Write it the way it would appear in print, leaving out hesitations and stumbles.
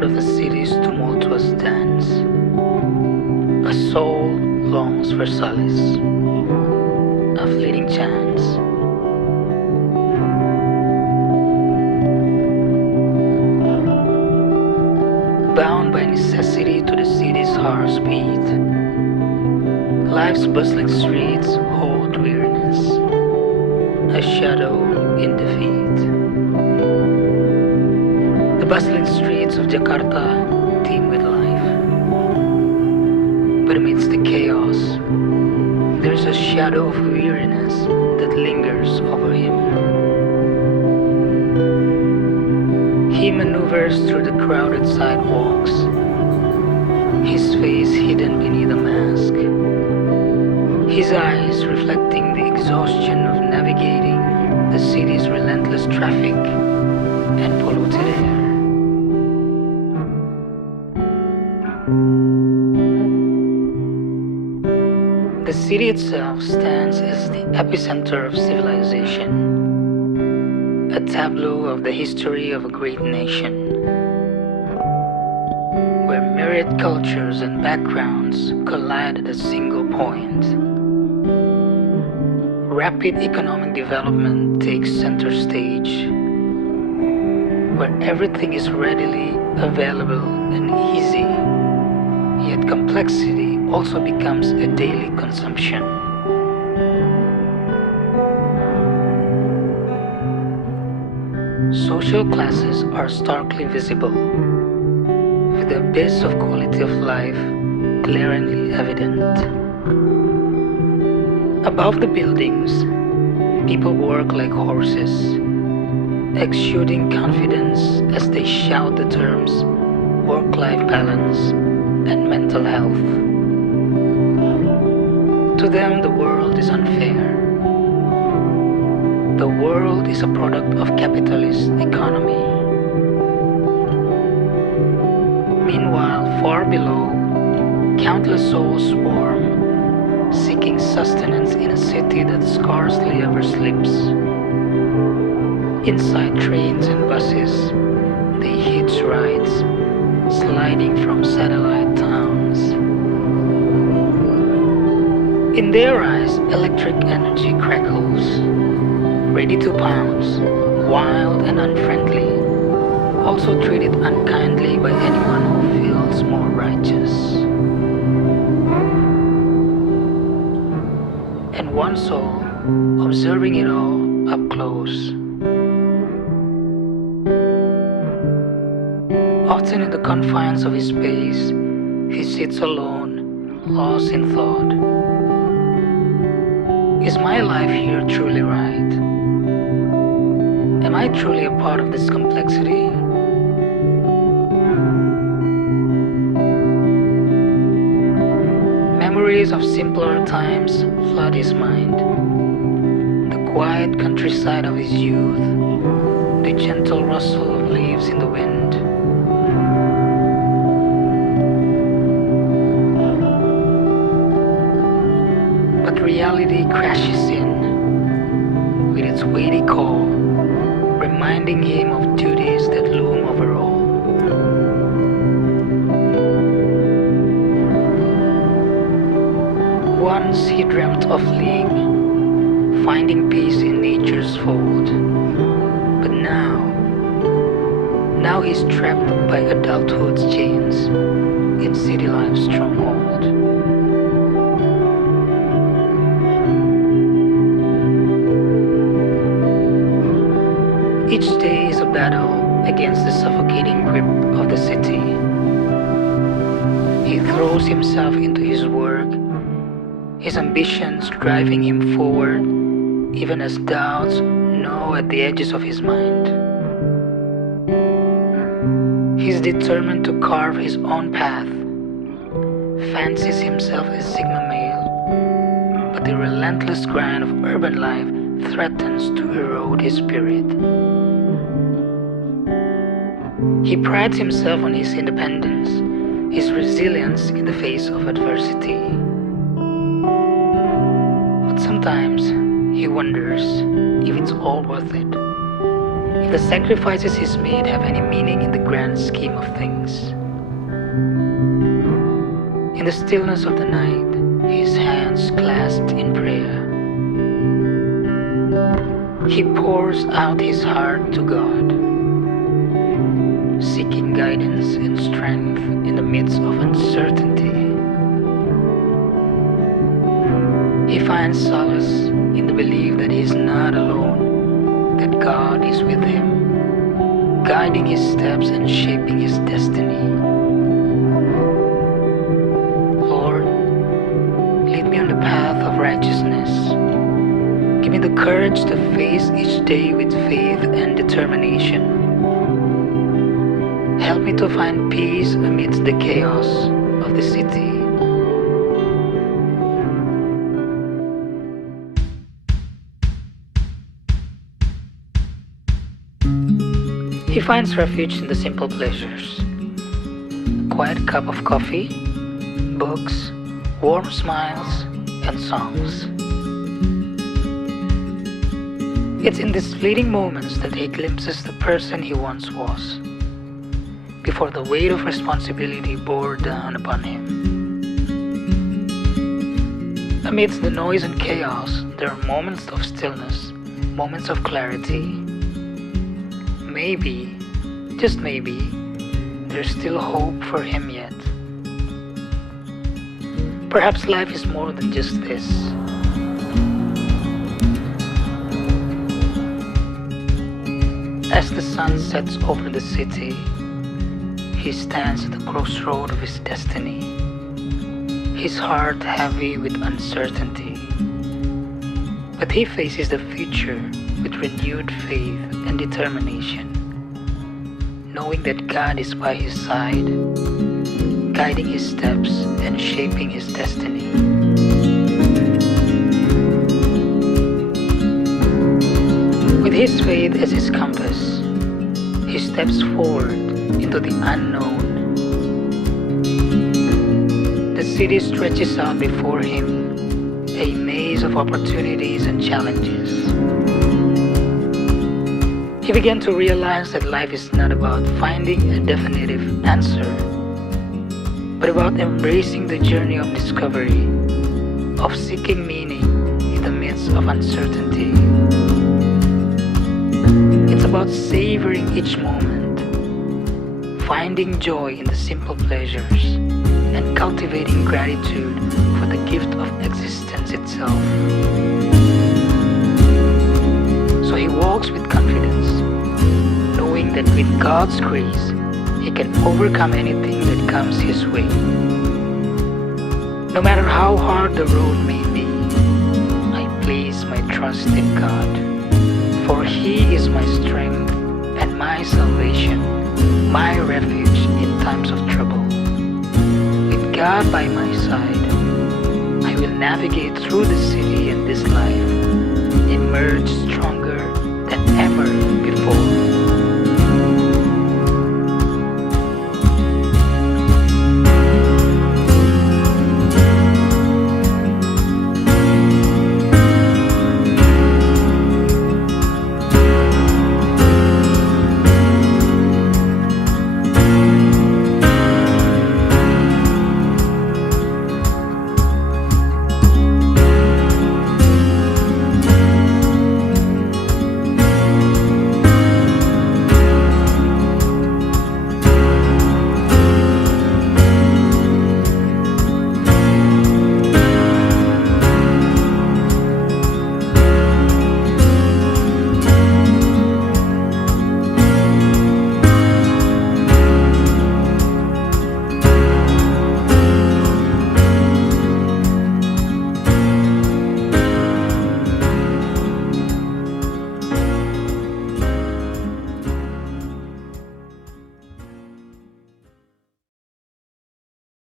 part of the city's tumultuous dance. A soul longs for solace, a fleeting chance. Bound by necessity to the city's harsh beat, life's bustling streets hold weariness, a shadow in defeat. The bustling streets of Jakarta teem with life, but amidst the chaos, there's a shadow of weariness that lingers over him. He maneuvers through the crowded sidewalks, his face hidden beneath a mask, his eyes reflecting the exhaustion of navigating the city's relentless traffic and polluted air. The city itself stands as the epicenter of civilization, a tableau of the history of a great nation, where myriad cultures and backgrounds collide at a single point. Rapid economic development takes center stage, where everything is readily available and easy, yet complexity also becomes a daily consumption. Social classes are starkly visible, with the abyss of quality of life glaringly evident. Above the buildings, people work like horses, exuding confidence as they shout the terms work-life balance and mental health. To them, the world is unfair. The world is a product of capitalist economy. Meanwhile, far below, countless souls swarm, seeking sustenance in a city that scarcely ever sleeps. Inside trains and buses, they hitch rides, sliding from satellite towns. In their eyes, electric energy crackles, ready to pounce, wild and unfriendly, also treated unkindly by anyone who feels more righteous. And one soul, observing it all up close. Often in the confines of his space, he sits alone, lost in thought. Is my life here truly right? Am I truly a part of this complexity? Memories of simpler times flood his mind. The quiet countryside of his youth, the gentle rustle of leaves in the wind. But reality crashes in with its weighty call, reminding him of duties that loom over all. Once he dreamt of fleeing, finding peace in nature's fold. But now he's trapped by adulthood's chains in city life's stronghold. Each day is a battle against the suffocating grip of the city. He throws himself into his work, his ambitions driving him forward, even as doubts gnaw at the edges of his mind. He's determined to carve his own path, fancies himself a Sigma male, but the relentless grind of urban life threatens to erode his spirit. He prides himself on his independence, his resilience in the face of adversity. But sometimes he wonders if it's all worth it. if the sacrifices he's made have any meaning in the grand scheme of things. In the stillness of the night, his hands clasped in prayer, he pours out his heart to God, seeking guidance and strength in the midst of uncertainty. He finds solace in the belief that he is not alone, that God is with him, guiding his steps and shaping his destiny. Lord, lead me on the path of righteousness. Give me the courage to face each day with faith and determination. Help me to find peace amidst the chaos of the city. He finds refuge in the simple pleasures: a quiet cup of coffee, books, warm smiles, and songs. It's in these fleeting moments that he glimpses the person he once was, before the weight of responsibility bore down upon him. Amidst the noise and chaos, there are moments of stillness, moments of clarity. Maybe, just maybe, there's still hope for him yet. Perhaps life is more than just this. As the sun sets over the city, he stands at the crossroad of his destiny, his heart heavy with uncertainty. But he faces the future with renewed faith and determination, knowing that God is by his side, guiding his steps and shaping his destiny. With his faith as his compass, he steps forward into the unknown. The city stretches out before him, a maze of opportunities and challenges. He began to realize that life is not about finding a definitive answer, but about embracing the journey of discovery, of seeking meaning in the midst of uncertainty. It's about savoring each moment, finding joy in the simple pleasures, and cultivating gratitude for the gift of existence itself. So he walks with confidence, knowing that with God's grace, he can overcome anything that comes his way. No matter how hard the road may be, I place my trust in God, for he is my strength and my salvation, my refuge in times of trouble. With God by my side, I will navigate through the city and this life, emerge stronger than ever before.